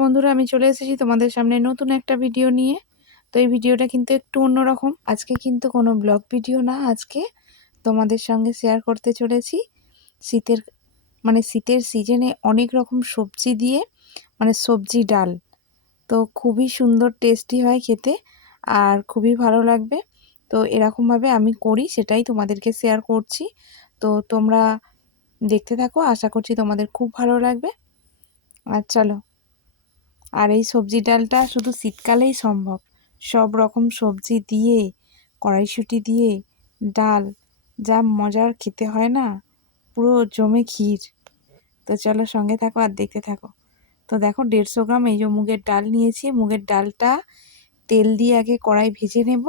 বন্ধুরা, আমি চলে এসেছি তোমাদের সামনে নতুন একটা ভিডিও নিয়ে। তো এই ভিডিওটা কিন্তু একটু অন্যরকম। আজকে কিন্তু কোনো ব্লগ ভিডিও না, আজকে তোমাদের সঙ্গে শেয়ার করতে চলেছি। শীতের মানে শীতের সিজনে অনেক রকম সবজি দিয়ে মানে সবজি ডাল। তো খুবই সুন্দর টেস্টি হয় খেতে আর খুবই ভালো লাগবে। তো এরকমভাবে আমি করি, সেটাই তোমাদেরকে শেয়ার করছি। তো তোমরা দেখতে থাকো, আশা করছি তোমাদের খুব ভালো লাগবে। আর চলো। আর এই সবজি ডালটা শুধু শীতকালেই সম্ভব। সব রকম সবজি দিয়ে, কড়াইশুঁটি দিয়ে, ডাল, যা মজার খেতে হয় না, পুরো জমে ক্ষীর। তো চলো সঙ্গে থাকো আর দেখতে থাকো। তো দেখো দেড়শো গ্রাম এই যে মুগের ডাল নিয়েছি। মুগের ডালটা তেল দিয়ে আগে কড়াই ভেজে নেব।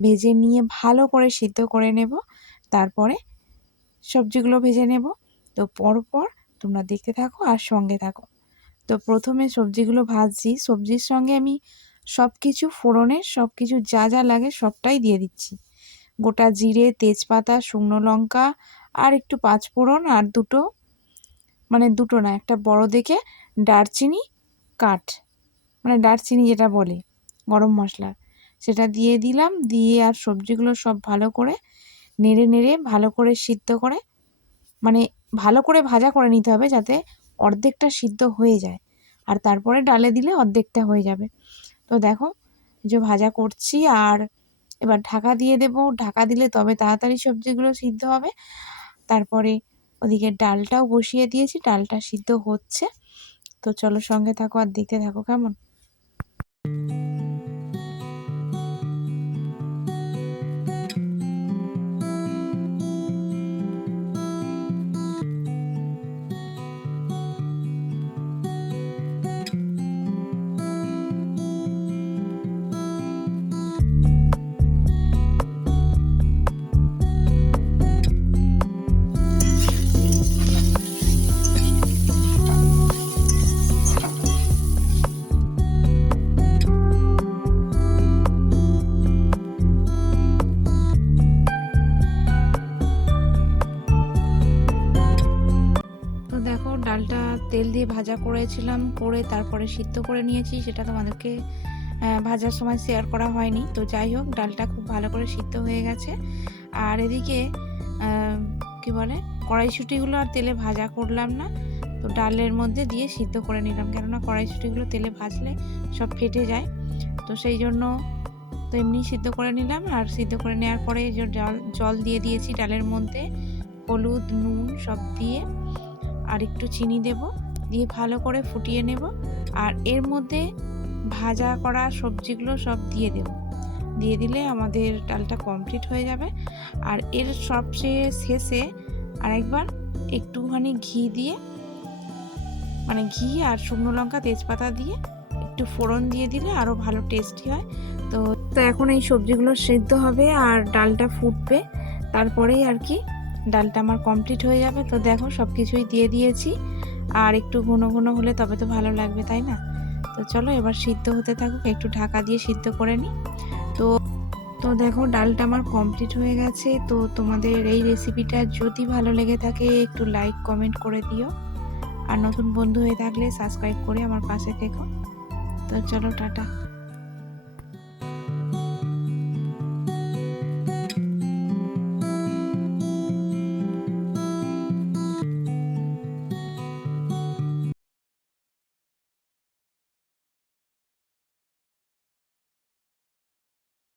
ভেজে নিয়ে ভালো করে সিদ্ধ করে নেব। তারপরে সবজিগুলো ভেজে নেব। তো পরপর তোমরা দেখতে থাকো আর সঙ্গে থাকো। তো প্রথমে সবজিগুলো ভাজছি। সবজির সঙ্গে আমি সব কিছু ফোড়নের সব কিছু যা যা লাগে সবটাই দিয়ে দিচ্ছি। গোটা জিরে, তেজপাতা, শুকনো লঙ্কা আর একটু পাঁচফোড়ন আর দুটো মানে দুটো না, একটা বড় দেখে দারচিনি কাঠ মানে দারচিনি যেটা বলে, গরম মশলার সেটা দিয়ে দিলাম। দিয়ে আর সবজিগুলো সব ভালো করে নেড়ে নেড়ে, ভালো করে সিদ্ধ করে মানে ভালো করে ভাজা করে নিতে হবে যাতে অর্ধেকটা সিদ্ধ হয়ে যায়। আর তারপরে ডালে দিলে অর্ধেকটা হয়ে যাবে। তো দেখো যে ভাজা করছি আর এবার ঢাকা দিয়ে দেব। ঢাকা দিলে তবে তাড়াতাড়ি সবজিগুলো সিদ্ধ হবে। তারপরে ওদিকে ডালটাও বসিয়ে দিয়েছি, ডালটা সিদ্ধ হচ্ছে। তো চলো সঙ্গে থাকো আর দেখতে থাকো কেমন? তেল দিয়ে ভাজা করেছিলাম, করে তারপরে সিদ্ধ করে নিয়েছি, সেটা তোমাদেরকে ভাজার সময় শেয়ার করা হয়নি। তো যাই হোক, ডালটা খুব ভালো করে সিদ্ধ হয়ে গেছে। আর এদিকে কি বলে, কড়াইশুঁটিগুলো আর তেলে ভাজা করলাম না। তো ডালের মধ্যে দিয়ে সিদ্ধ করে নিলাম, কেননা কড়াইশুঁটিগুলো তেলে ভাজলে সব ফেটে যায়। তো সেই জন্য তো এমনি সিদ্ধ করে নিলাম, আর সিদ্ধ করে নেওয়ার পরে জল জল দিয়ে দিয়েছি ডালের মধ্যে, হলুদ, নুন সব দিয়ে, আর একটু চিনি দেব। দিয়ে ভালো করে ফুটিয়ে নেব আর এর মধ্যে ভাজা করা সবজিগুলো সব দিয়ে দেব। দিয়ে দিলে আমাদের ডালটা কমপ্লিট হয়ে যাবে। আর এর সবচেয়ে শেষে আরেকবার একটুখানি ঘি দিয়ে মানে ঘি আর শুকনো লঙ্কা, তেজপাতা দিয়ে একটু ফোড়ন দিয়ে দিলে আরও ভালো টেস্টি হয়। তো তো এখন এই সবজিগুলো সেদ্ধ হবে আর ডালটা ফুটবে। তারপরেই আর কি ডালটা আমার কমপ্লিট হয়ে যাবে, তো দেখো সব কিছুই দিয়ে দিয়েছি। আর একটু ঘন ঘন হলে তবে তো ভালো লাগবে, তাই না? তো চলো এবার সিদ্ধ হতে থাকুক, একটু ঢাকা দিয়ে সিদ্ধ করে নিই তো তো দেখো ডালটা আমার কমপ্লিট হয়ে গেছে, তো তোমাদের এই রেসিপিটা যদি ভালো লেগে থাকে, একটু লাইক কমেন্ট করে দিও। আর নতুন বন্ধু হয়ে থাকলে সাবস্ক্রাইব করে আমার পাশে থেকো। তো চলো, টাটা।